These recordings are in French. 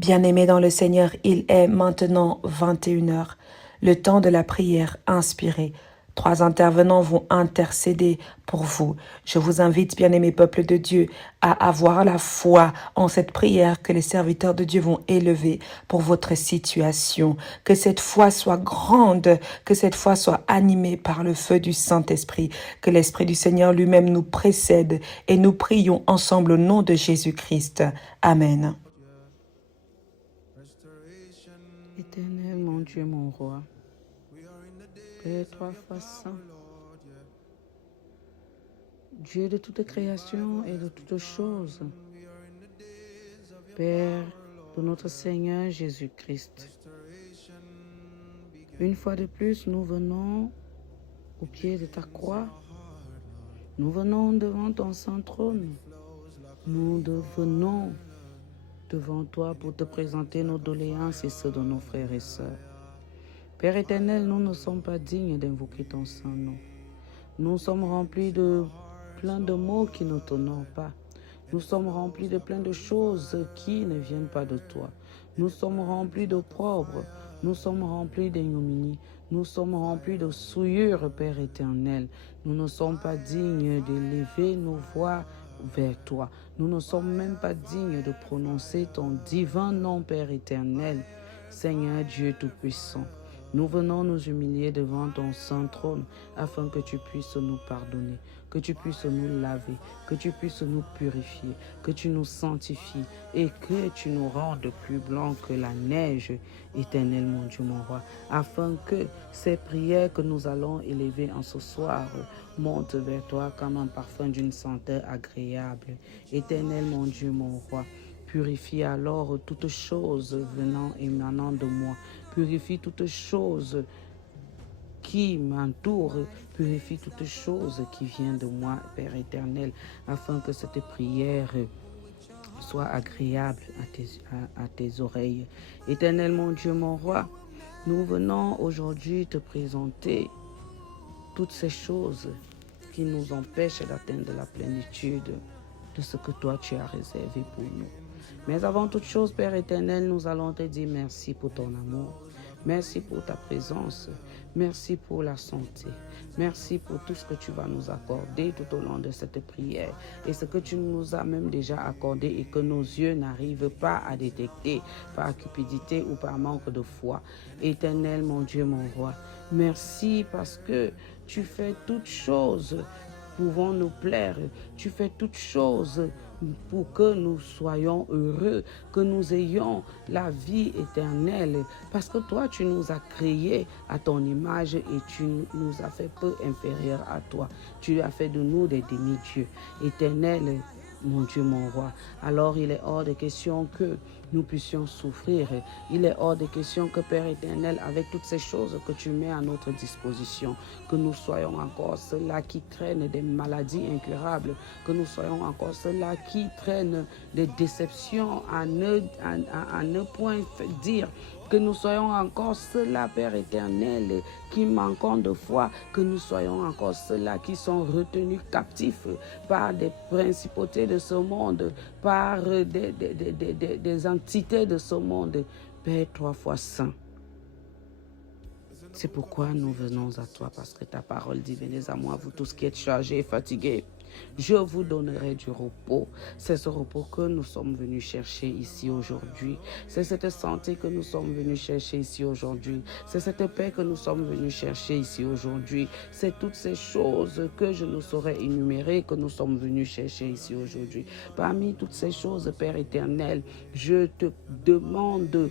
Bien-aimés dans le Seigneur, il est maintenant 21 heures, le temps de la prière inspirée. 3 intervenants vont intercéder pour vous. Je vous invite, bien-aimés peuple de Dieu, à avoir la foi en cette prière que les serviteurs de Dieu vont élever pour votre situation. Que cette foi soit grande, que cette foi soit animée par le feu du Saint-Esprit, que l'Esprit du Seigneur lui-même nous précède et nous prions ensemble au nom de Jésus-Christ. Amen. Éternel, mon Dieu, mon roi, Père 3 fois saint, Dieu de toute création et de toutes choses, Père de notre Seigneur Jésus-Christ. Une fois de plus, nous venons au pied de ta croix. Nous venons devant ton saint trône. Nous venons devant toi pour te présenter nos doléances et ceux de nos frères et sœurs. Père éternel, nous ne sommes pas dignes d'invoquer ton saint nom. Nous sommes remplis de plein de mots qui ne t'honorent pas. Nous sommes remplis de plein de choses qui ne viennent pas de toi. Nous sommes remplis d'opprobre. Nous sommes remplis d'ignominie. Nous sommes remplis de souillure, Père éternel. Nous ne sommes pas dignes d'élever nos voix vers toi. Nous ne sommes même pas dignes de prononcer ton divin nom, Père éternel. Seigneur Dieu Tout-Puissant, nous venons nous humilier devant ton saint trône afin que tu puisses nous pardonner, que tu puisses nous laver, que tu puisses nous purifier, que tu nous sanctifies et que tu nous rendes plus blancs que la neige, éternel mon Dieu, mon roi, afin que ces prières que nous allons élever en ce soir montent vers toi comme un parfum d'une senteur agréable. Éternel mon Dieu, mon roi, purifie alors toutes choses venant émanant de moi. Purifie toutes choses qui m'entourent. Purifie toutes choses qui viennent de moi, Père éternel, afin que cette prière soit agréable à tes oreilles. Éternel mon Dieu, mon roi, nous venons aujourd'hui te présenter toutes ces choses qui nous empêchent d'atteindre la plénitude de ce que toi tu as réservé pour nous. Mais avant toute chose, Père éternel, nous allons te dire merci pour ton amour. Merci pour ta présence. Merci pour la santé. Merci pour tout ce que tu vas nous accorder tout au long de cette prière. Et ce que tu nous as même déjà accordé et que nos yeux n'arrivent pas à détecter par cupidité ou par manque de foi. Éternel, mon Dieu, mon roi, merci parce que tu fais toutes choses pouvant nous plaire. Tu fais toutes choses pour que nous soyons heureux, que nous ayons la vie éternelle. Parce que toi, tu nous as créés à ton image et tu nous as fait peu inférieurs à toi. Tu as fait de nous des demi-dieux. Éternel, mon Dieu, mon roi, alors il est hors de question que nous puissions souffrir. Il est hors de question que, Père éternel, avec toutes ces choses que tu mets à notre disposition, que nous soyons encore ceux-là qui traînent des maladies incurables, que nous soyons encore ceux-là qui traînent des déceptions à ne point dire, que nous soyons encore ceux-là, Père éternel, qui manquons de foi, que nous soyons encore ceux-là qui sont retenus captifs par des principautés de ce monde, par des entités de ce monde. Père 3 fois saint. C'est pourquoi nous venons à toi, parce que ta parole dit, venez à moi, vous tous qui êtes chargés et fatigués. Je vous donnerai du repos. C'est ce repos que nous sommes venus chercher ici aujourd'hui. C'est cette santé que nous sommes venus chercher ici aujourd'hui. C'est cette paix que nous sommes venus chercher ici aujourd'hui. C'est toutes ces choses que je ne saurais énumérer que nous sommes venus chercher ici aujourd'hui. Parmi toutes ces choses, Père éternel, je te demande,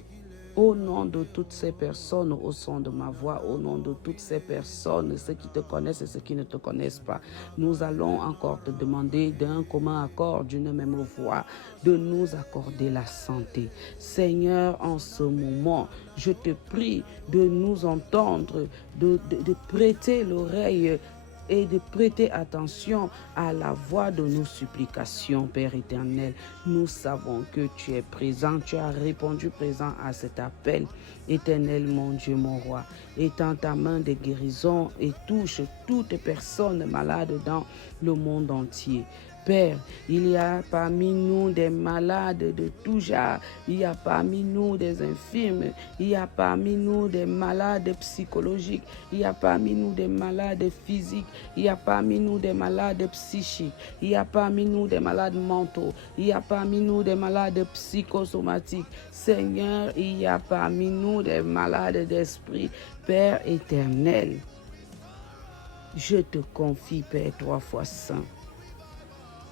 au nom de toutes ces personnes, au son de ma voix, au nom de toutes ces personnes, ceux qui te connaissent et ceux qui ne te connaissent pas, nous allons encore te demander d'un commun accord, d'une même voix, de nous accorder la santé. Seigneur, en ce moment, je te prie de nous entendre, de prêter l'oreille et de prêter attention à la voix de nos supplications, Père éternel. Nous savons que tu es présent, tu as répondu présent à cet appel. Éternel, mon Dieu, mon roi, étends ta main de guérison et touche toute personne malade dans le monde entier. Père, il y a parmi nous des malades de tout genre, il y a parmi nous des infirmes, il y a parmi nous des malades psychologiques, il y a parmi nous des malades physiques, il y a parmi nous des malades psychiques, il y a parmi nous des malades mentaux, il y a parmi nous des malades psychosomatiques. Seigneur, il y a parmi nous des malades d'esprit. Père éternel, je te confie, Père trois fois saint,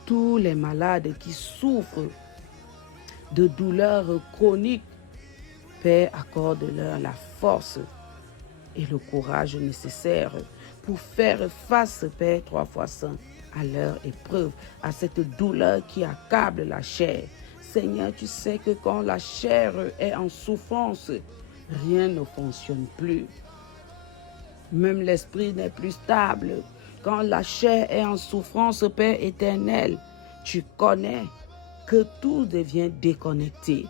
tous les malades qui souffrent de douleurs chroniques, Père, accorde-leur la force et le courage nécessaire pour faire face, Père, trois fois saint, à leur épreuve, à cette douleur qui accable la chair. Seigneur, tu sais que quand la chair est en souffrance, rien ne fonctionne plus. Même l'esprit n'est plus stable. Quand la chair est en souffrance, Père éternel, tu connais que tout devient déconnecté.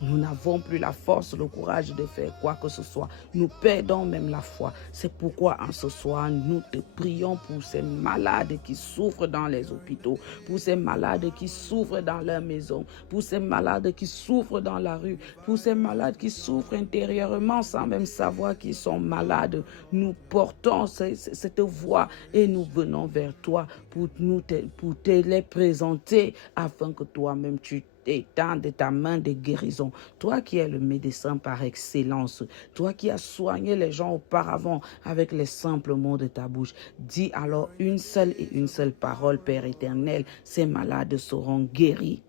Nous n'avons plus la force, le courage de faire quoi que ce soit. Nous perdons même la foi. C'est pourquoi en ce soir, nous te prions pour ces malades qui souffrent dans les hôpitaux, pour ces malades qui souffrent dans leur maison, pour ces malades qui souffrent dans la rue, pour ces malades qui souffrent intérieurement sans même savoir qu'ils sont malades. Nous portons cette voix et nous venons vers toi pour te les présenter afin que toi-même tu étende ta main de guérison. Toi qui es le médecin par excellence, toi qui as soigné les gens auparavant avec les simples mots de ta bouche, dis alors une seule parole, Père éternel, ces malades seront guéris.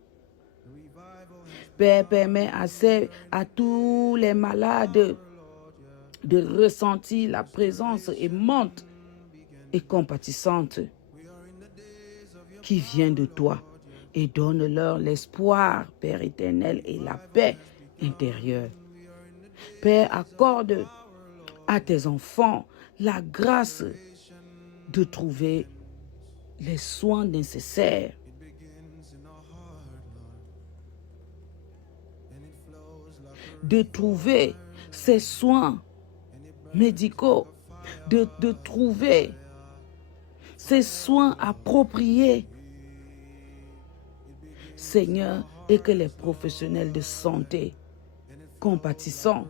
Père, permets à tous les malades de ressentir la présence aimante et compatissante qui vient de toi. Et donne-leur l'espoir, Père éternel, et la paix intérieure. Père, accorde à tes enfants la grâce de trouver les soins nécessaires. De trouver ces soins médicaux, de trouver ces soins appropriés. Seigneur, et que les professionnels de santé compatissants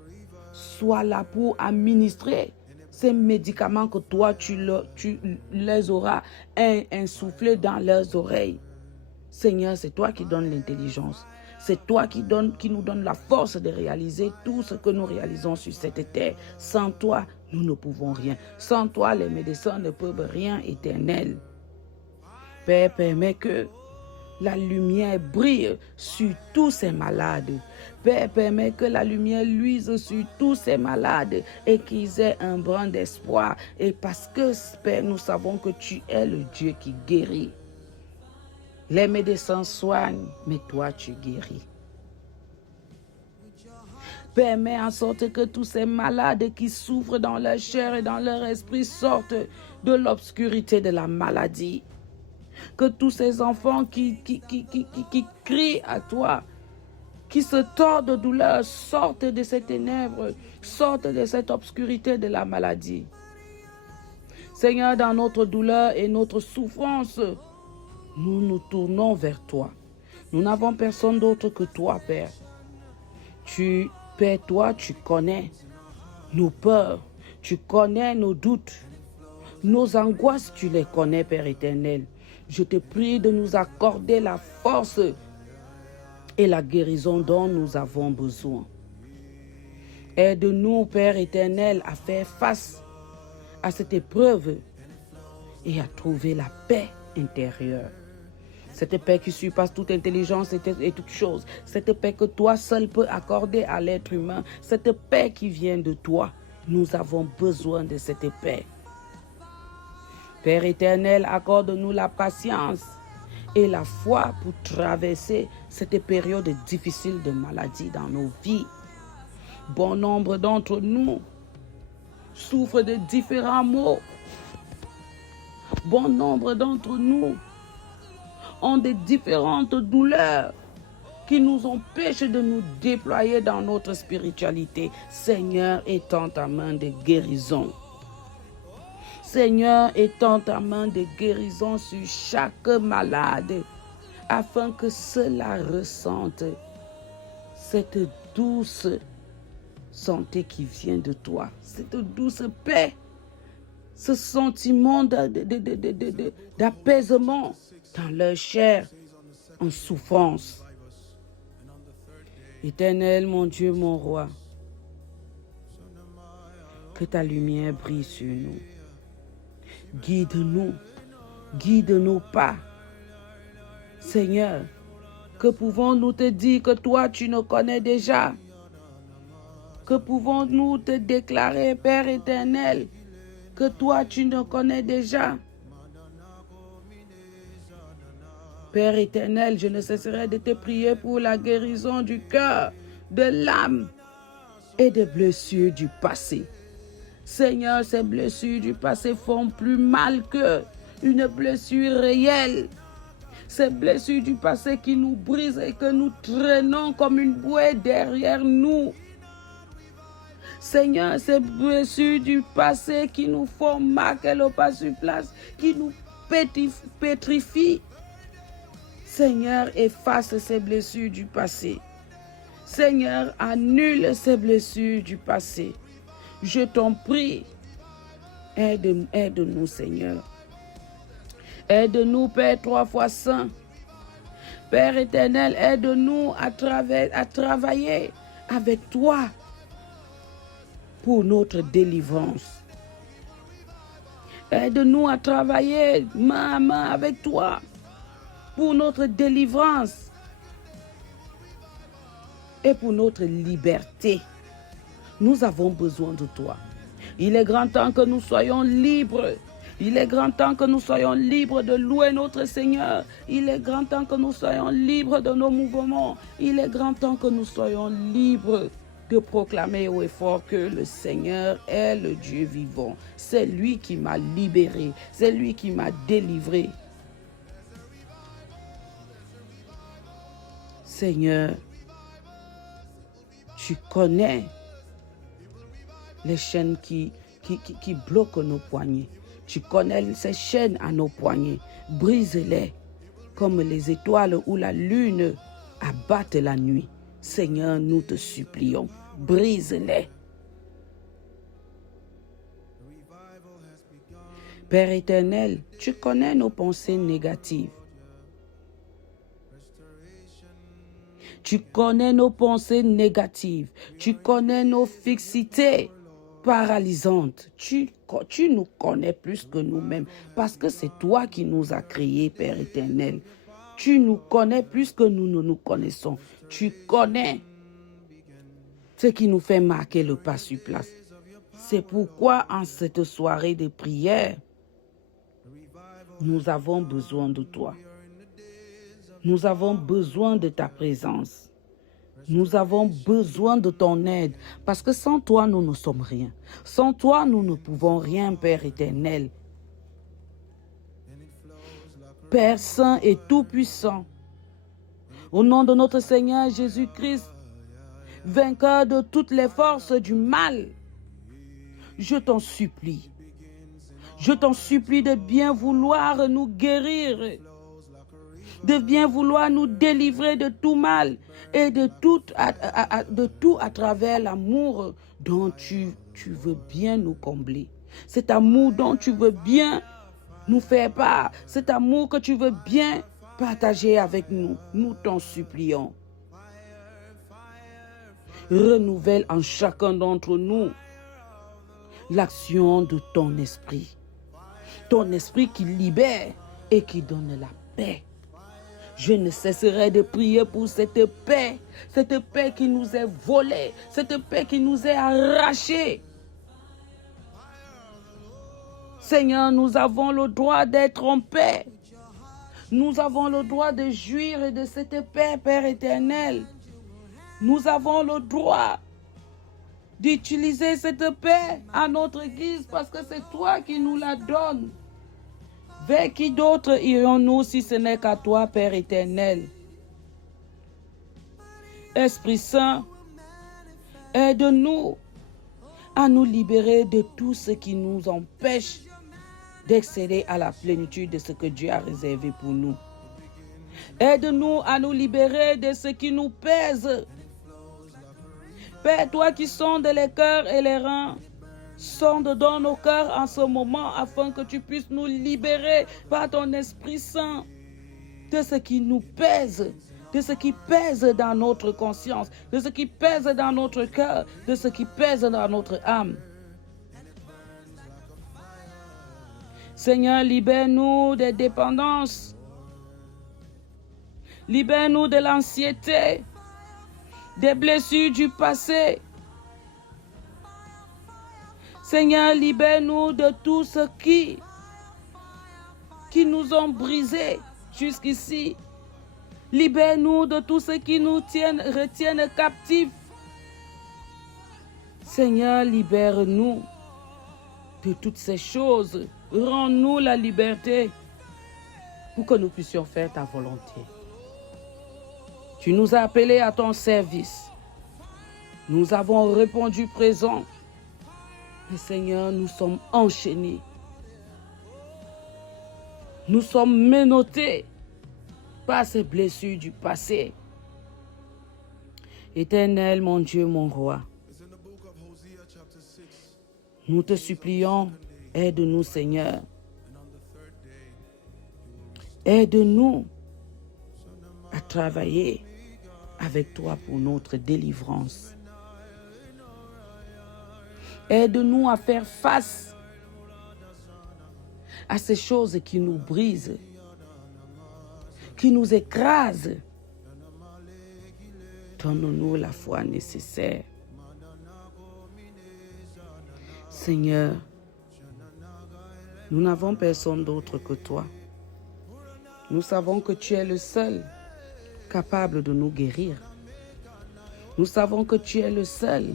soient là pour administrer ces médicaments que toi, tu les auras insufflés dans leurs oreilles. Seigneur, c'est toi qui donnes l'intelligence. C'est toi qui nous donne la force de réaliser tout ce que nous réalisons sur cette terre. Sans toi, nous ne pouvons rien. Sans toi, les médecins ne peuvent rien, éternel. Père, permets que la lumière brille sur tous ces malades. Père, permets que la lumière luise sur tous ces malades et qu'ils aient un brin d'espoir. Et parce que, Père, nous savons que tu es le Dieu qui guérit. Les médecins soignent, mais toi, tu guéris. Permets en sorte que tous ces malades qui souffrent dans leur chair et dans leur esprit sortent de l'obscurité de la maladie. Que tous ces enfants qui crient à toi, qui se tordent de douleur, sortent de ces ténèbres, sortent de cette obscurité de la maladie. Seigneur, dans notre douleur et notre souffrance, nous nous tournons vers toi. Nous n'avons personne d'autre que toi, Père. Père, toi, tu connais nos peurs, tu connais nos doutes, nos angoisses, tu les connais, Père éternel. Je te prie de nous accorder la force et la guérison dont nous avons besoin. Aide-nous, Père éternel, à faire face à cette épreuve et à trouver la paix intérieure. Cette paix qui surpasse toute intelligence et toute chose. Cette paix que toi seul peux accorder à l'être humain. Cette paix qui vient de toi. Nous avons besoin de cette paix. Père éternel, accorde-nous la patience et la foi pour traverser cette période difficile de maladie dans nos vies. Bon nombre d'entre nous souffrent de différents maux. Bon nombre d'entre nous ont de différentes douleurs qui nous empêchent de nous déployer dans notre spiritualité. Seigneur, étends ta main de guérison. Seigneur, étends ta main de guérison sur chaque malade, afin que cela ressente cette douce santé qui vient de toi, cette douce paix, ce sentiment d'apaisement dans leur chair en souffrance. Éternel, mon Dieu, mon roi, que ta lumière brille sur nous. Guide-nous, guide nos pas. Seigneur, que pouvons-nous te dire que toi, tu nous connais déjà? Que pouvons-nous te déclarer, Père éternel, que toi, tu nous connais déjà? Père éternel, je ne cesserai de te prier pour la guérison du cœur, de l'âme et des blessures du passé. Seigneur, ces blessures du passé font plus mal qu'une blessure réelle. Ces blessures du passé qui nous brisent et que nous traînons comme une bouée derrière nous. Seigneur, ces blessures du passé qui nous font marquer le pas sur place, qui nous pétrifient. Seigneur, efface ces blessures du passé. Seigneur, annule ces blessures du passé. Je t'en prie, aide-nous, Seigneur. Aide-nous, Père 3 fois saint. Père éternel, aide-nous à travailler avec toi pour notre délivrance. Aide-nous à travailler main à main avec toi pour notre délivrance et pour notre liberté. Nous avons besoin de toi. Il est grand temps que nous soyons libres. Il est grand temps que nous soyons libres de louer notre Seigneur. Il est grand temps que nous soyons libres de nos mouvements. Il est grand temps que nous soyons libres de proclamer haut et fort que le Seigneur est le Dieu vivant. C'est lui qui m'a libéré. C'est lui qui m'a délivré. Seigneur, tu connais les chaînes qui bloquent nos poignets. Tu connais ces chaînes à nos poignets. Brise-les comme les étoiles ou la lune abattent la nuit. Seigneur, nous te supplions, brise-les. Père éternel, tu connais nos pensées négatives. Tu connais nos pensées négatives. Tu connais nos fixités paralysantes. Tu nous connais plus que nous-mêmes parce que c'est toi qui nous as créés, Père éternel. Tu nous connais plus que nous ne nous connaissons. Tu connais ce qui nous fait marquer le pas sur place. C'est pourquoi en cette soirée de prière, nous avons besoin de toi. Nous avons besoin de ta présence. Nous avons besoin de ton aide parce que sans toi, nous ne sommes rien. Sans toi, nous ne pouvons rien, Père éternel. Père saint et tout-puissant, au nom de notre Seigneur Jésus-Christ, vainqueur de toutes les forces du mal, je t'en supplie. Je t'en supplie de bien vouloir nous guérir, de bien vouloir nous délivrer de tout mal et de tout à travers l'amour dont tu veux bien nous combler. Cet amour dont tu veux bien nous faire part, cet amour que tu veux bien partager avec nous, nous t'en supplions. Renouvelle en chacun d'entre nous l'action de ton esprit qui libère et qui donne la paix. Je ne cesserai de prier pour cette paix qui nous est volée, cette paix qui nous est arrachée. Seigneur, nous avons le droit d'être en paix. Nous avons le droit de jouir de cette paix, Père éternel. Nous avons le droit d'utiliser cette paix à notre guise parce que c'est toi qui nous la donnes. Vers qui d'autre irons-nous si ce n'est qu'à toi, Père éternel? Esprit Saint, aide-nous à nous libérer de tout ce qui nous empêche d'accéder à la plénitude de ce que Dieu a réservé pour nous. Aide-nous à nous libérer de ce qui nous pèse. Père, toi qui sondes les cœurs et les reins, sonde dans nos cœurs en ce moment afin que tu puisses nous libérer par ton Esprit Saint de ce qui nous pèse, de ce qui pèse dans notre conscience, de ce qui pèse dans notre cœur, de ce qui pèse dans notre âme. Seigneur, libère-nous des dépendances. Libère-nous de l'anxiété, des blessures du passé. Seigneur, libère-nous de tout ce qui nous ont brisés jusqu'ici. Libère-nous de tout ce qui nous retiennent captifs. Seigneur, libère-nous de toutes ces choses. Rends-nous la liberté pour que nous puissions faire ta volonté. Tu nous as appelés à ton service. Nous avons répondu présent. Mais Seigneur, nous sommes enchaînés. Nous sommes menottés par ces blessures du passé. Éternel, mon Dieu, mon roi, nous te supplions, aide-nous, Seigneur. Aide-nous à travailler avec toi pour notre délivrance. Aide-nous à faire face à ces choses qui nous brisent, qui nous écrasent. Donne-nous la foi nécessaire. Seigneur, nous n'avons personne d'autre que toi. Nous savons que tu es le seul capable de nous guérir. Nous savons que tu es le seul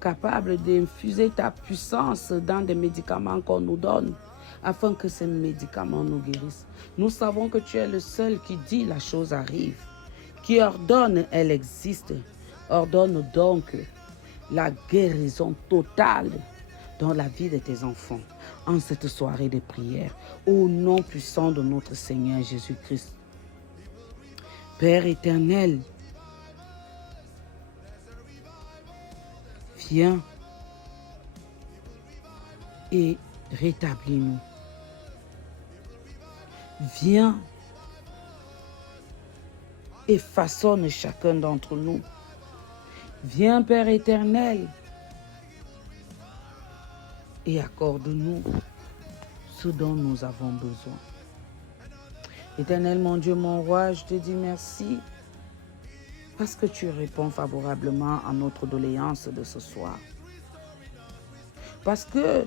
capable d'infuser ta puissance dans des médicaments qu'on nous donne afin que ces médicaments nous guérissent. Nous savons que tu es le seul qui dit la chose arrive, qui ordonne, elle existe. Ordonne donc la guérison totale dans la vie de tes enfants en cette soirée de prière, au nom puissant de notre Seigneur Jésus-Christ. Père éternel, viens et rétablis-nous. Viens et façonne chacun d'entre nous. Viens, Père éternel, et accorde-nous ce dont nous avons besoin. Éternel, mon Dieu, mon roi, je te dis merci parce que tu réponds favorablement à notre doléance de ce soir. Parce que,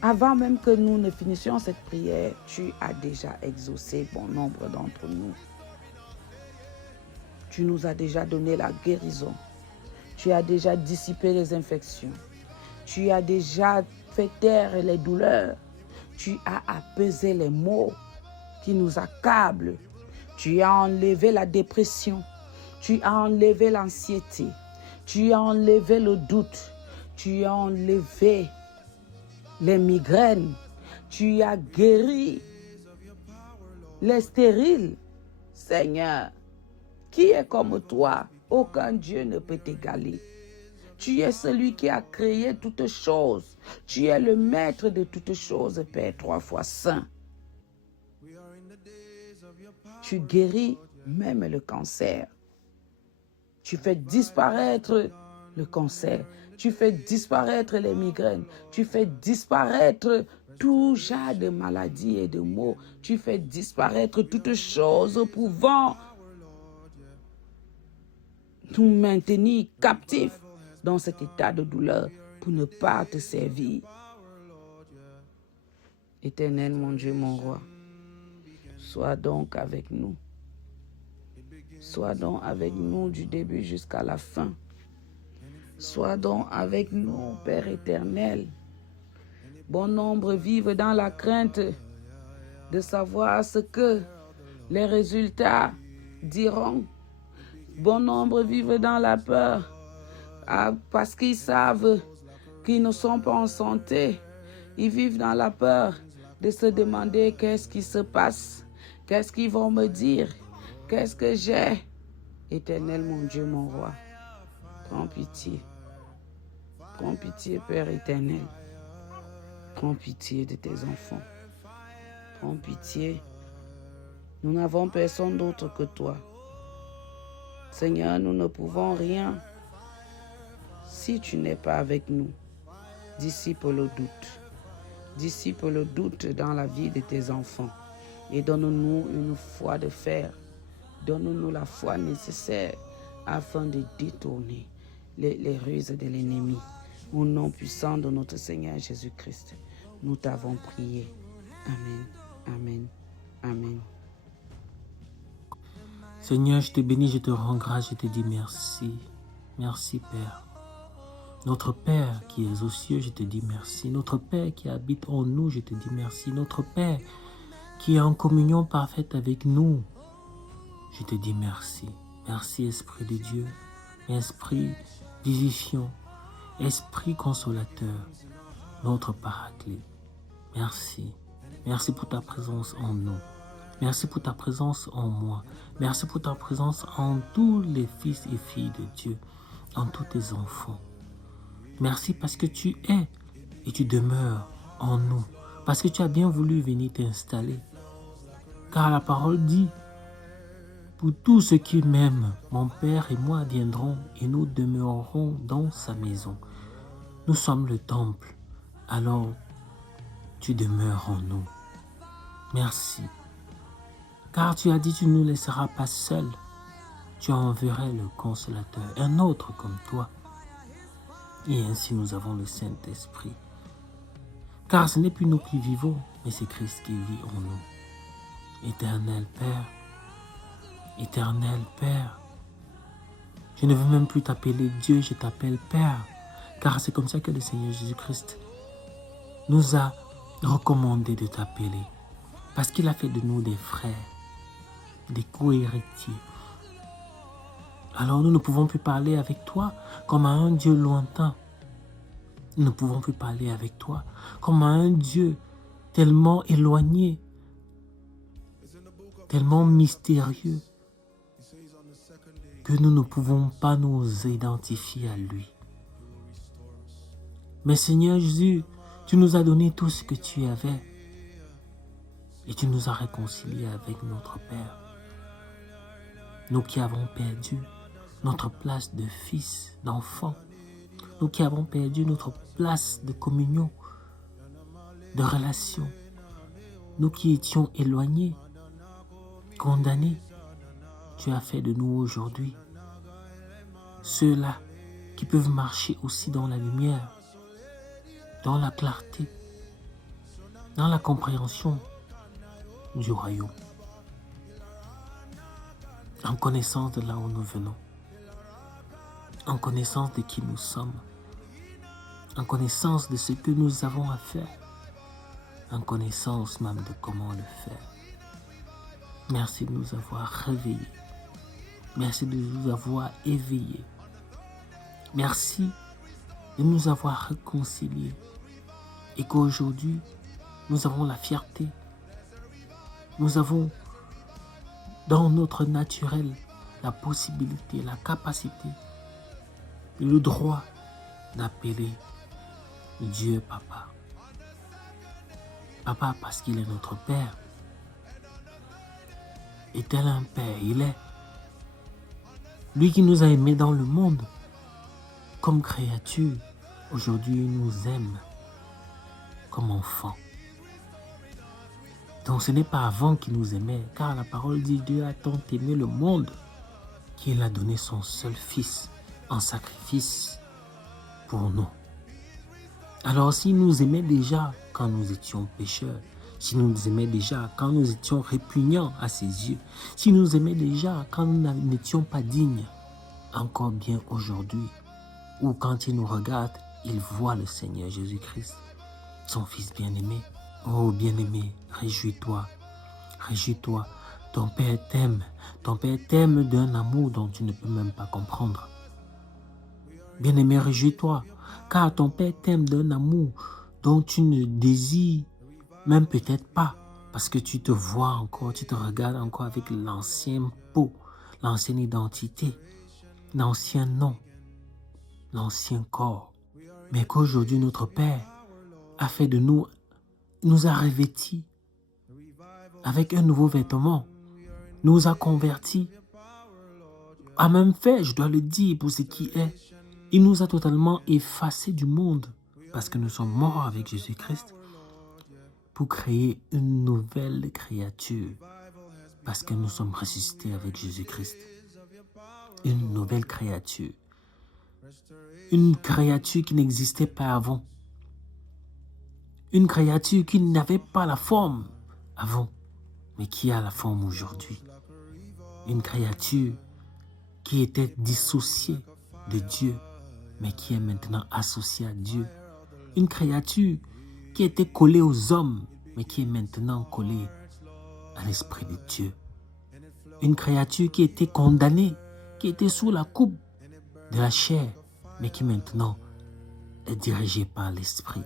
avant même que nous ne finissions cette prière, tu as déjà exaucé bon nombre d'entre nous. Tu nous as déjà donné la guérison. Tu as déjà dissipé les infections. Tu as déjà fait taire les douleurs. Tu as apaisé les maux qui nous accablent. Tu as enlevé la dépression. Tu as enlevé l'anxiété. Tu as enlevé le doute. Tu as enlevé les migraines. Tu as guéri les stériles. Seigneur, qui est comme toi? Aucun Dieu ne peut t'égaler. Tu es celui qui a créé toutes choses. Tu es le maître de toutes choses, Père, 3 fois saint. Tu guéris même le cancer. Tu fais disparaître le cancer. Tu fais disparaître les migraines. Tu fais disparaître tout genre de maladies et de maux. Tu fais disparaître toutes choses pouvant nous maintenir captifs dans cet état de douleur pour ne pas te servir. Éternel, mon Dieu, mon roi, sois donc avec nous. Sois donc avec nous du début jusqu'à la fin. Sois donc avec nous, Père éternel. Bon nombre vivent dans la crainte de savoir ce que les résultats diront. Bon nombre vivent dans la peur parce qu'ils savent qu'ils ne sont pas en santé. Ils vivent dans la peur de se demander qu'est-ce qui se passe, qu'est-ce qu'ils vont me dire, qu'est-ce que j'ai. Éternel, mon Dieu, mon roi, prends pitié. Prends pitié, Père éternel. Prends pitié de tes enfants. Prends pitié. Nous n'avons personne d'autre que toi. Seigneur, nous ne pouvons rien si tu n'es pas avec nous. Dissipe le doute. Dissipe le doute dans la vie de tes enfants. Et donne-nous une foi de fer. Donne-nous la foi nécessaire afin de détourner les ruses de l'ennemi. Au nom puissant de notre Seigneur Jésus-Christ, nous t'avons prié. Amen, amen, amen. Seigneur, je te bénis, je te rends grâce, je te dis merci. Merci, Père. Notre Père qui est aux cieux, je te dis merci. Notre Père qui habite en nous, je te dis merci. Notre Père qui est en communion parfaite avec nous, je te dis merci. Merci, Esprit de Dieu, Esprit vivifiant, Esprit consolateur, notre Paraclet. Merci. Merci pour ta présence en nous. Merci pour ta présence en moi. Merci pour ta présence en tous les fils et filles de Dieu, en tous tes enfants. Merci parce que tu es et tu demeures en nous. Parce que tu as bien voulu venir t'installer. Car la parole dit, pour tous ceux qui m'aiment, mon Père et moi viendrons et nous demeurerons dans sa maison. Nous sommes le temple, alors tu demeures en nous. Merci. Car tu as dit, tu ne nous laisseras pas seuls. Tu enverrais le consolateur, un autre comme toi. Et ainsi nous avons le Saint-Esprit. Car ce n'est plus nous qui vivons, mais c'est Christ qui vit en nous. Éternel Père, je ne veux même plus t'appeler Dieu, je t'appelle Père. Car c'est comme ça que le Seigneur Jésus-Christ nous a recommandé de t'appeler. Parce qu'il a fait de nous des frères, des co-héritiers. Alors nous ne pouvons plus parler avec toi comme à un Dieu lointain. Nous ne pouvons plus parler avec toi comme à un Dieu tellement éloigné, tellement mystérieux, que nous ne pouvons pas nous identifier à lui. Mais Seigneur Jésus, tu nous as donné tout ce que tu avais et tu nous as réconciliés avec notre Père. Nous qui avons perdu notre place de fils, d'enfant, nous qui avons perdu notre place de communion, de relation, nous qui étions éloignés, condamnés, tu as fait de nous aujourd'hui ceux-là qui peuvent marcher aussi dans la lumière, dans la clarté, dans la compréhension du royaume, en connaissance de là où nous venons, en connaissance de qui nous sommes, en connaissance de ce que nous avons à faire, en connaissance même de comment le faire. Merci de nous avoir réveillés. Merci de nous avoir éveillés. Merci de nous avoir réconciliés. Et qu'aujourd'hui, nous avons la fierté. Nous avons dans notre naturel la possibilité, la capacité, le droit d'appeler Dieu Papa. Papa parce qu'il est notre Père. Et tel un Père, il est. Lui qui nous a aimés dans le monde, comme créature, aujourd'hui il nous aime comme enfants. Donc ce n'est pas avant qu'il nous aimait, car la parole dit Dieu a tant aimé le monde qu'il a donné son seul Fils en sacrifice pour nous. Alors s'il nous aimait déjà quand nous étions pécheurs, s'il nous aimait déjà quand nous étions répugnants à ses yeux, s'il nous aimait déjà quand nous n'étions pas dignes, encore bien aujourd'hui, ou quand il nous regarde, il voit le Seigneur Jésus-Christ, son Fils bien-aimé. Oh bien-aimé, réjouis-toi, réjouis-toi, ton Père t'aime d'un amour dont tu ne peux même pas comprendre. Bien-aimé, réjouis-toi, car ton Père t'aime d'un amour dont tu ne désires même peut-être pas, parce que tu te vois encore, tu te regardes encore avec l'ancienne peau, l'ancienne identité, l'ancien nom, l'ancien corps. Mais qu'aujourd'hui notre Père a fait de nous, nous a revêtis avec un nouveau vêtement, nous a convertis, a même fait, je dois le dire pour ce qui est, il nous a totalement effacés du monde parce que nous sommes morts avec Jésus-Christ pour créer une nouvelle créature parce que nous sommes ressuscités avec Jésus-Christ. Une nouvelle créature. Une créature qui n'existait pas avant. Une créature qui n'avait pas la forme avant, mais qui a la forme aujourd'hui. Une créature qui était dissociée de Dieu, mais qui est maintenant associée à Dieu. Une créature qui était collée aux hommes, mais qui est maintenant collée à l'Esprit de Dieu. Une créature qui était condamnée, qui était sous la coupe de la chair, mais qui maintenant est dirigée par l'Esprit.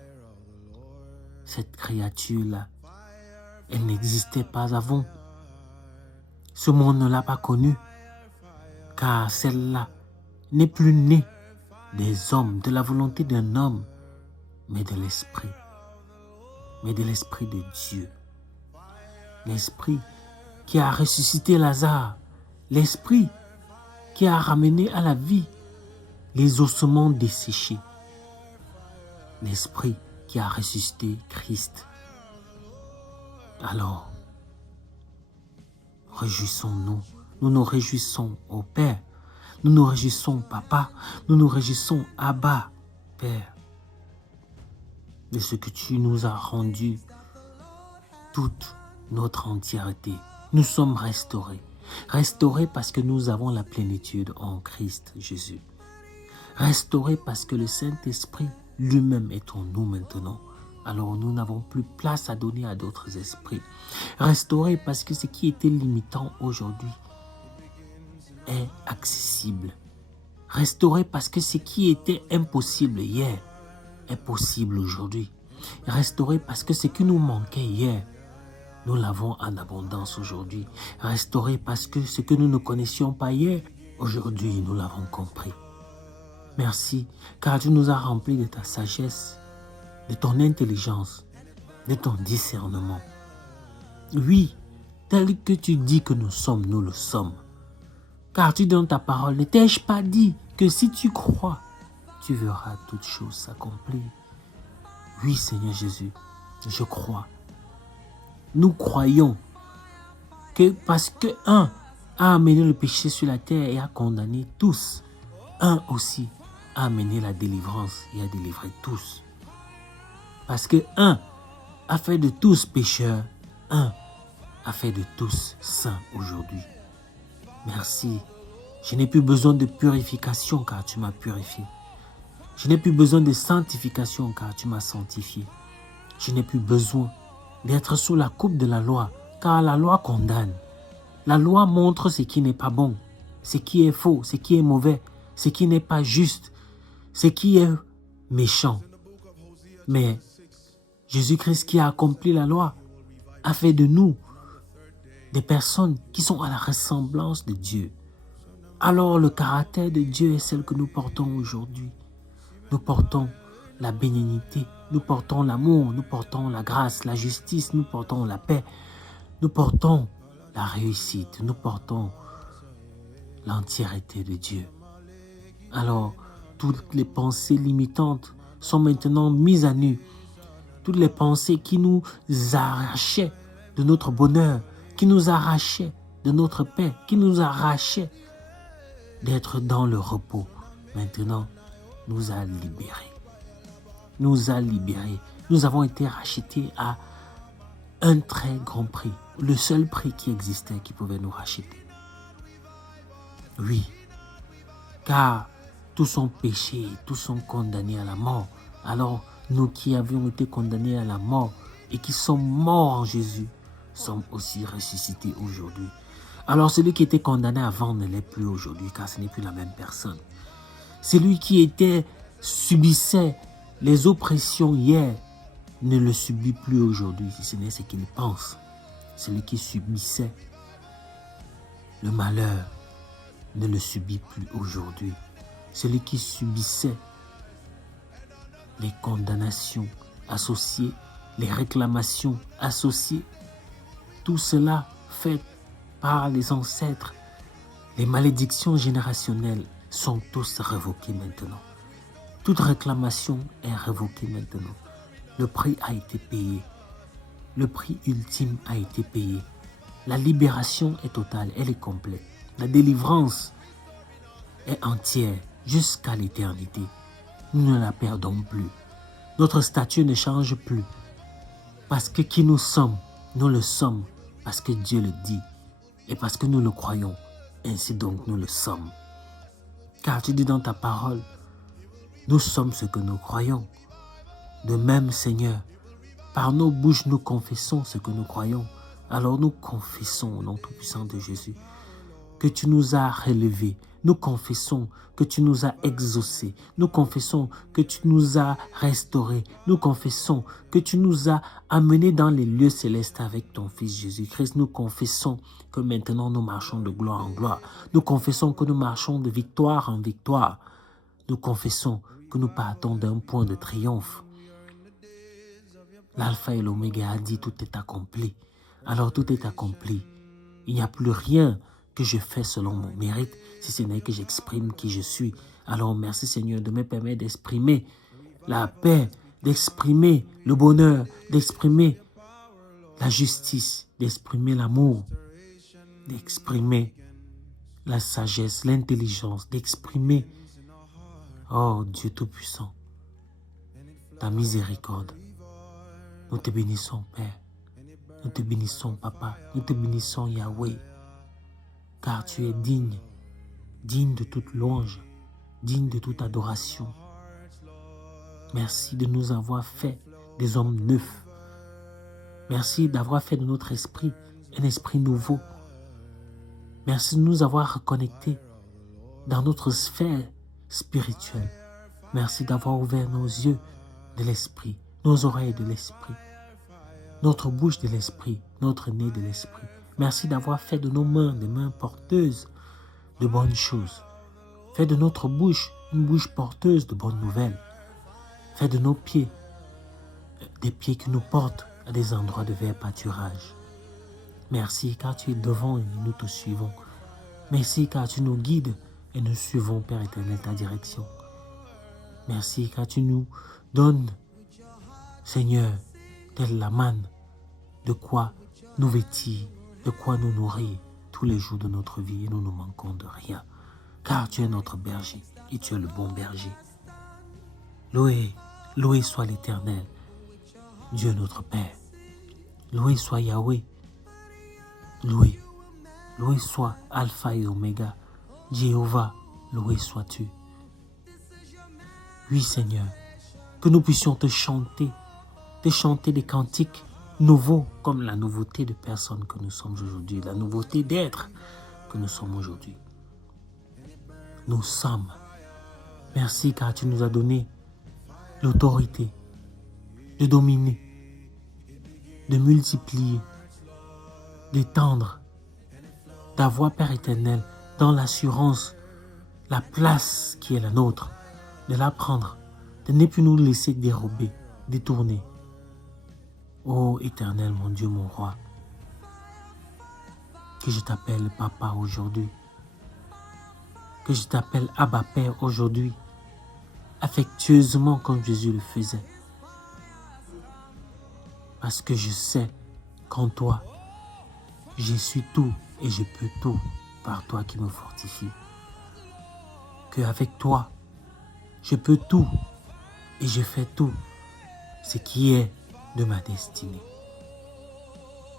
Cette créature-là, elle n'existait pas avant. Ce monde ne l'a pas connue, car celle-là n'est plus née des hommes, de la volonté d'un homme, mais de l'Esprit. Mais de l'Esprit de Dieu. L'Esprit qui a ressuscité Lazare. L'Esprit qui a ramené à la vie les ossements desséchés. L'Esprit qui a ressuscité Christ. Alors, réjouissons-nous. Nous nous réjouissons au Père. Nous nous réjouissons, Papa. Nous nous réjouissons, Abba, Père, de ce que tu nous as rendu toute notre entièreté. Nous sommes restaurés. Restaurés parce que nous avons la plénitude en Christ Jésus. Restaurés parce que le Saint-Esprit lui-même est en nous maintenant. Alors nous n'avons plus place à donner à d'autres esprits. Restaurés parce que ce qui était limitant aujourd'hui est accessible. Restaurés parce que ce qui était impossible hier est possible aujourd'hui. Restaurés parce que ce qui nous manquait hier, nous l'avons en abondance aujourd'hui. Restaurés parce que ce que nous ne connaissions pas hier, aujourd'hui nous l'avons compris. Merci, car tu nous as remplis de ta sagesse, de ton intelligence, de ton discernement. Oui, tel que tu dis que nous sommes, nous le sommes. Car tu donnes ta parole. Ne t'ai-je pas dit que si tu crois, tu verras toutes choses s'accomplir? Oui, Seigneur Jésus, je crois. Nous croyons que parce que un a amené le péché sur la terre et a condamné tous, un aussi a amené la délivrance et a délivré tous. Parce que un a fait de tous pécheurs, un a fait de tous saints aujourd'hui. Merci. Je n'ai plus besoin de purification car tu m'as purifié. Je n'ai plus besoin de sanctification car tu m'as sanctifié. Je n'ai plus besoin d'être sous la coupe de la loi car la loi condamne. La loi montre ce qui n'est pas bon, ce qui est faux, ce qui est mauvais, ce qui n'est pas juste, ce qui est méchant. Mais Jésus-Christ qui a accompli la loi a fait de nous des personnes qui sont à la ressemblance de Dieu. Alors le caractère de Dieu est celle que nous portons aujourd'hui. Nous portons la bénignité, nous portons l'amour, nous portons la grâce, la justice, nous portons la paix, nous portons la réussite, nous portons l'entièreté de Dieu. Alors, toutes les pensées limitantes sont maintenant mises à nu. Toutes les pensées qui nous arrachaient de notre bonheur, qui nous arrachaient de notre paix, qui nous arrachaient d'être dans le repos, maintenant nous a libérés. Nous a libérés. Nous avons été rachetés à un très grand prix. Le seul prix qui existait qui pouvait nous racheter. Oui, car tous sont péchés, tous sont condamnés à la mort. Alors nous qui avions été condamnés à la mort et qui sommes morts en Jésus, sommes aussi ressuscités aujourd'hui. Alors celui qui était condamné avant ne l'est plus aujourd'hui car ce n'est plus la même personne. Celui qui subissait les oppressions hier ne le subit plus aujourd'hui, si ce n'est ce qu'il pense. Celui qui subissait le malheur ne le subit plus aujourd'hui. Celui qui subissait les condamnations associées, les réclamations associées, tout cela fait par les ancêtres, les malédictions générationnelles sont tous révoquées maintenant. Toute réclamation est révoquée maintenant. Le prix a été payé. Le prix ultime a été payé. La libération est totale, elle est complète. La délivrance est entière jusqu'à l'éternité. Nous ne la perdons plus. Notre statut ne change plus. Parce que qui nous sommes, nous le sommes parce que Dieu le dit et parce que nous le croyons. Ainsi donc nous le sommes. Car tu dis dans ta parole, nous sommes ce que nous croyons. De même, Seigneur, par nos bouches nous confessons ce que nous croyons. Alors nous confessons au nom tout-puissant de Jésus que tu nous as relevés. Nous confessons que tu nous as exaucés. Nous confessons que tu nous as restaurés. Nous confessons que tu nous as amenés dans les lieux célestes avec ton Fils Jésus-Christ. Nous confessons que maintenant nous marchons de gloire en gloire. Nous confessons que nous marchons de victoire en victoire. Nous confessons que nous partons d'un point de triomphe. L'alpha et l'oméga a dit tout est accompli. Alors tout est accompli. Il n'y a plus rien que je fais selon mon mérite, si ce n'est que j'exprime qui je suis. Alors merci Seigneur de me permettre d'exprimer la paix, d'exprimer le bonheur, d'exprimer la justice, d'exprimer l'amour, d'exprimer la sagesse, l'intelligence, d'exprimer, oh Dieu Tout-Puissant, ta miséricorde. Nous te bénissons Père, nous te bénissons Papa, nous te bénissons Yahweh, car tu es digne, digne de toute louange, digne de toute adoration. Merci de nous avoir fait des hommes neufs. Merci d'avoir fait de notre esprit un esprit nouveau. Merci de nous avoir reconnectés dans notre sphère spirituelle. Merci d'avoir ouvert nos yeux de l'esprit, nos oreilles de l'esprit, notre bouche de l'esprit, notre nez de l'esprit. Merci d'avoir fait de nos mains des mains porteuses de bonnes choses. Fait de notre bouche une bouche porteuse de bonnes nouvelles. Fait de nos pieds des pieds qui nous portent à des endroits de vert pâturage. Merci car tu es devant et nous te suivons. Merci car tu nous guides et nous suivons, Père éternel, ta direction. Merci car tu nous donnes, Seigneur, telle la manne, de quoi nous vêtir, de quoi nous nourrir tous les jours de notre vie et nous ne manquons de rien. Car tu es notre berger et tu es le bon berger. Loué soit l'Éternel, Dieu notre Père. Loué soit Yahweh. Loué soit Alpha et Oméga. Jéhovah, loué sois-tu. Oui Seigneur, que nous puissions te chanter des cantiques nouveaux comme la nouveauté de personnes que nous sommes aujourd'hui, la nouveauté d'être que nous sommes aujourd'hui. Nous sommes. Merci car tu nous as donné l'autorité de dominer, de multiplier, d'étendre, d'avoir, Père éternel, dans l'assurance, la place qui est la nôtre, de la prendre, de ne plus nous laisser dérober, détourner. Ô éternel, mon Dieu, mon roi, que je t'appelle Papa aujourd'hui, que je t'appelle Abba Père aujourd'hui, affectueusement comme Jésus le faisait. Parce que je sais qu'en toi, je suis tout et je peux tout par toi qui me fortifie. Qu'avec toi, je peux tout et je fais tout ce qui est de ma destinée.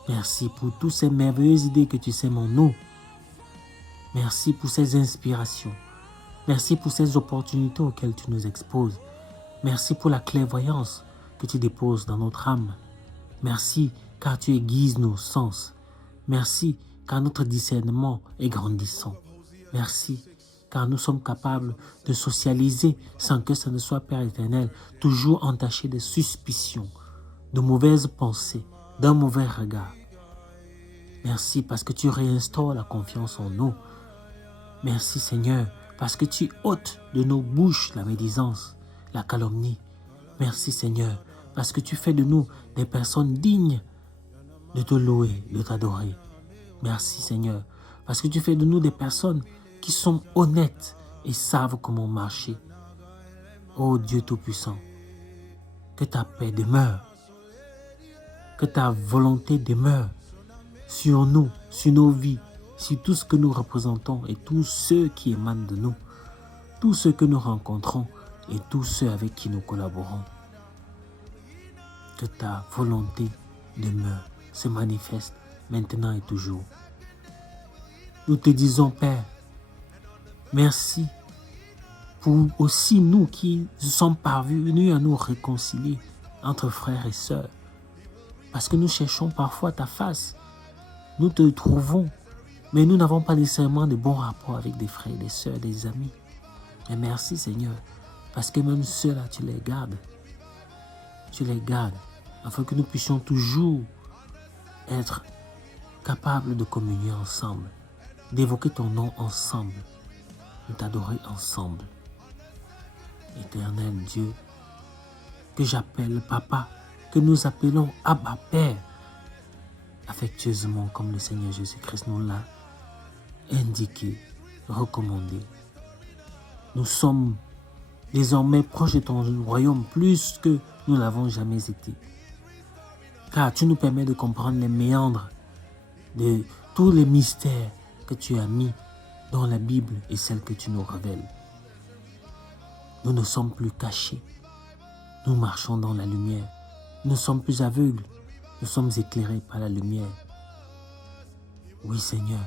Merci pour toutes ces merveilleuses idées que tu sèmes en nous. Merci pour ces inspirations. Merci pour ces opportunités auxquelles tu nous exposes. Merci pour la clairvoyance que tu déposes dans notre âme. Merci car tu aiguises nos sens. Merci car notre discernement est grandissant. Merci car nous sommes capables de socialiser sans que ça ne soit, Père éternel, toujours entaché de suspicion. de mauvaises pensées, d'un mauvais regard. Merci parce que tu réinstaures la confiance en nous. Merci Seigneur, parce que tu ôtes de nos bouches la médisance, la calomnie. Merci Seigneur, parce que tu fais de nous des personnes dignes de te louer, de t'adorer. Merci Seigneur, parce que tu fais de nous des personnes qui sont honnêtes et savent comment marcher. Ô Dieu Tout-Puissant, que ta paix demeure, que ta volonté demeure sur nous, sur nos vies, sur tout ce que nous représentons et tous ceux qui émanent de nous, tous ceux que nous rencontrons et tous ceux avec qui nous collaborons. Que ta volonté demeure, se manifeste maintenant et toujours. Nous te disons, Père, merci pour aussi nous qui sommes parvenus à nous réconcilier entre frères et sœurs. Parce que nous cherchons parfois ta face. Nous te trouvons, mais nous n'avons pas nécessairement de bons rapports avec des frères, des sœurs, des amis. Mais merci Seigneur, parce que même ceux-là, tu les gardes. Tu les gardes, afin que nous puissions toujours être capables de communier ensemble, d'évoquer ton nom ensemble, de t'adorer ensemble. Éternel Dieu, que j'appelle Papa, que nous appelons Abba Père, affectueusement comme le Seigneur Jésus-Christ nous l'a indiqué, recommandé. Nous sommes désormais proches de ton royaume plus que nous l'avons jamais été. Car tu nous permets de comprendre les méandres de tous les mystères que tu as mis dans la Bible et celles que tu nous révèles. Nous ne sommes plus cachés. Nous marchons dans la lumière. Nous ne sommes plus aveugles. Nous sommes éclairés par la lumière. Oui, Seigneur.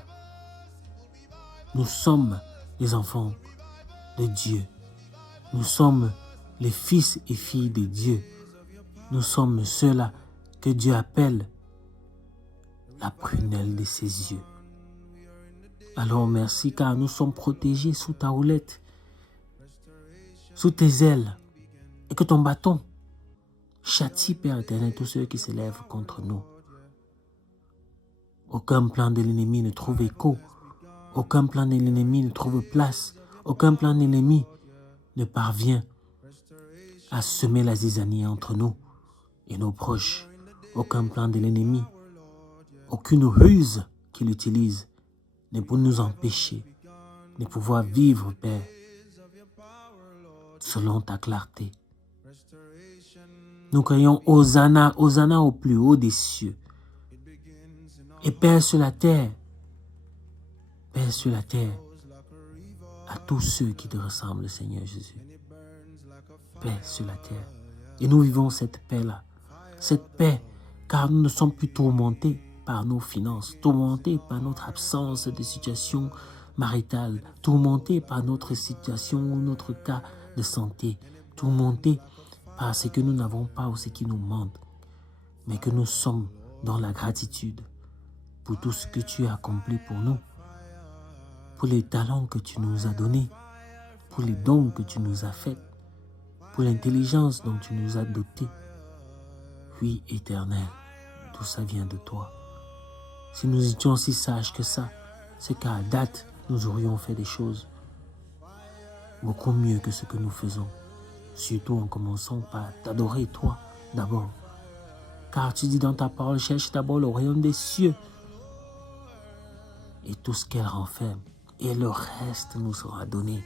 Nous sommes les enfants de Dieu. Nous sommes les fils et filles de Dieu. Nous sommes ceux-là que Dieu appelle la prunelle de ses yeux. Alors merci car nous sommes protégés sous ta houlette, sous tes ailes, et que ton bâton châtie, Père éternel, tous ceux qui s'élèvent contre nous. Aucun plan de l'ennemi ne trouve écho, aucun plan de l'ennemi ne trouve place, aucun plan de l'ennemi ne parvient à semer la zizanie entre nous et nos proches. Aucun plan de l'ennemi, aucune ruse qu'il utilise n'est pour nous empêcher de pouvoir vivre, Père, selon ta clarté. Nous crions Hosanna, Hosanna au plus haut des cieux. Et Père sur la terre, Père sur la terre, à tous ceux qui te ressemblent, Seigneur Jésus. Paix sur la terre. Et nous vivons cette paix-là. Cette paix, car nous ne sommes plus tourmentés par nos finances, tourmentés par notre absence de situation maritale, tourmentés par notre situation ou notre cas de santé, tourmentés par ce que nous n'avons pas ou ce qui nous manque, mais que nous sommes dans la gratitude pour tout ce que tu as accompli pour nous, pour les talents que tu nous as donnés, pour les dons que tu nous as faits, pour l'intelligence dont tu nous as dotés. Oui, Éternel, tout ça vient de toi. Si nous étions si sages que ça, c'est qu'à date, nous aurions fait des choses beaucoup mieux que ce que nous faisons. Surtout en commençant par t'adorer toi d'abord. Car tu dis dans ta parole, cherche d'abord le royaume des cieux et tout ce qu'elle renferme. Et le reste nous sera donné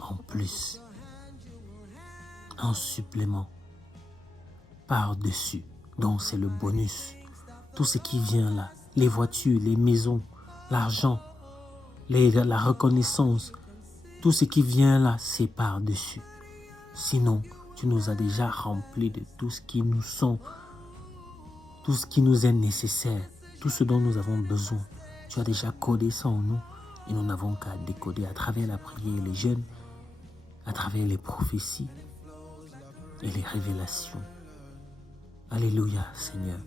en plus, en supplément, par-dessus. Donc c'est le bonus. Tout ce qui vient là, les voitures, les maisons, l'argent, la reconnaissance, tout ce qui vient là, c'est par-dessus. Sinon, tu nous as déjà remplis de tout ce qui nous tout ce qui nous est nécessaire, tout ce dont nous avons besoin. Tu as déjà codé ça en nous et nous n'avons qu'à décoder à travers la prière et les jeûnes, à travers les prophéties et les révélations. Alléluia, Seigneur.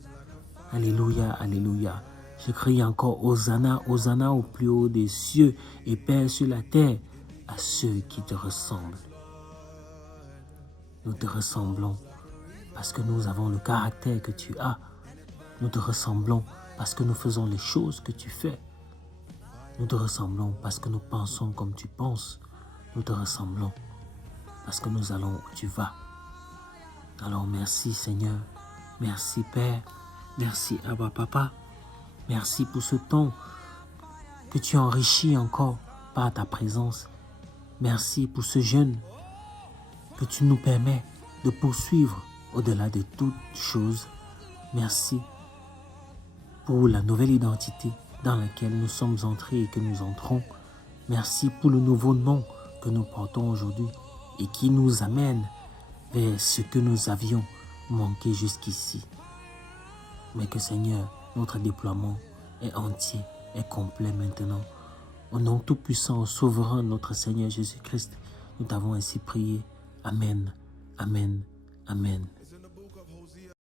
Alléluia, alléluia. Je crie encore Hosanna, Hosanna au plus haut des cieux et paix sur la terre à ceux qui te ressemblent. Nous te ressemblons parce que nous avons le caractère que tu as. Nous te ressemblons parce que nous faisons les choses que tu fais. Nous te ressemblons parce que nous pensons comme tu penses. Nous te ressemblons parce que nous allons où tu vas. Alors merci Seigneur, merci Père, merci Abba Papa, merci pour ce temps que tu enrichis encore par ta présence. Merci pour ce jeûne que tu nous permets de poursuivre au-delà de toutes choses. Merci pour la nouvelle identité dans laquelle nous sommes entrés et que nous entrons. Merci pour le nouveau nom que nous portons aujourd'hui et qui nous amène vers ce que nous avions manqué jusqu'ici. Mais que Seigneur, notre déploiement est entier, est complet maintenant. Au nom tout-puissant, souverain, notre Seigneur Jésus-Christ, nous t'avons ainsi prié. Amen, amen, amen.